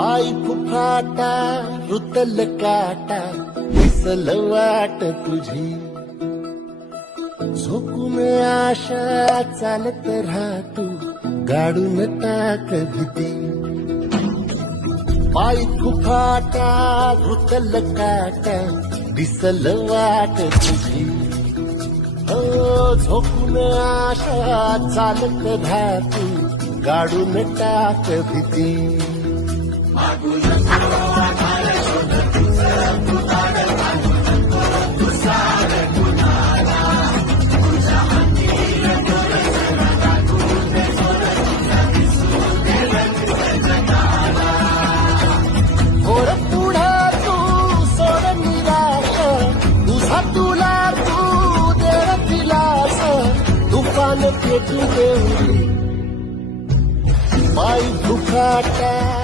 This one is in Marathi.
पायी फुफाटा रुतल काटा दिसल वाट तुझी झोपून आशा चालत राहतो गाडून टाक भीती पायी फुफाटा रुतल काटा दिसल वाट तुझी झोपून आशा चालत राहतो गाडून टाक भीती तुला तू दे दिलास तुफान पेटू देऊ पायी फुफाटा